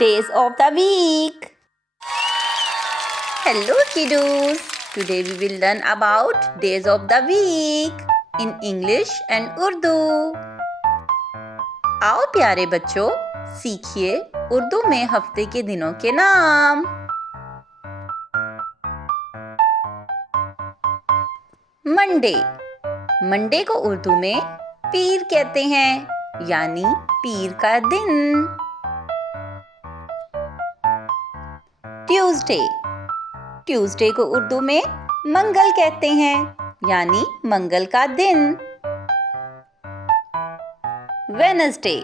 Days of the week. Hello kiddos. Today we will learn about days of the week in English and Urdu. आओ प्यारे बच्चों, सीखिए उर्दू में हफ्ते के दिनों के नाम। मंडे। मंडे को उर्दू में पीर कहते हैं, यानी पीर का दिन। ट्यूसडे। ट्यूसडे को उर्दू में मंगल कहते हैं, यानी मंगल का दिन। वेडनेसडे।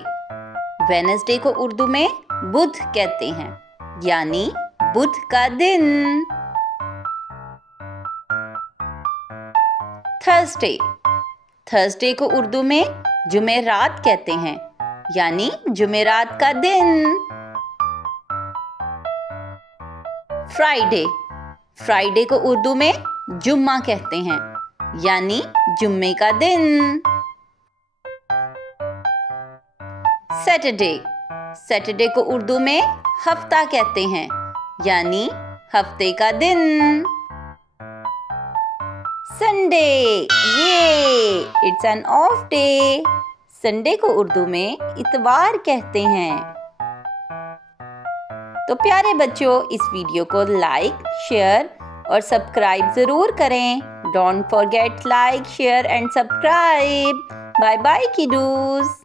वेडनेसडे को उर्दू में बुध कहते हैं, यानी बुध का दिन। थर्सडे। थर्सडे को उर्दू में जुमेरात कहते हैं, यानी जुमेरात का दिन। फ्राइडे। फ्राइडे को उर्दू में जुम्मा कहते हैं, यानी जुम्मे का दिन। सैटरडे। सैटरडे को उर्दू में हफ्ता कहते हैं, यानी हफ्ते का दिन। संडे। ये it's an of day. Sunday को उर्दू में इतवार कहते हैं। तो प्यारे बच्चों, इस वीडियो को लाइक, शेयर और सब्सक्राइब जरूर करें। Don't forget like, share and subscribe. Bye bye किडूस।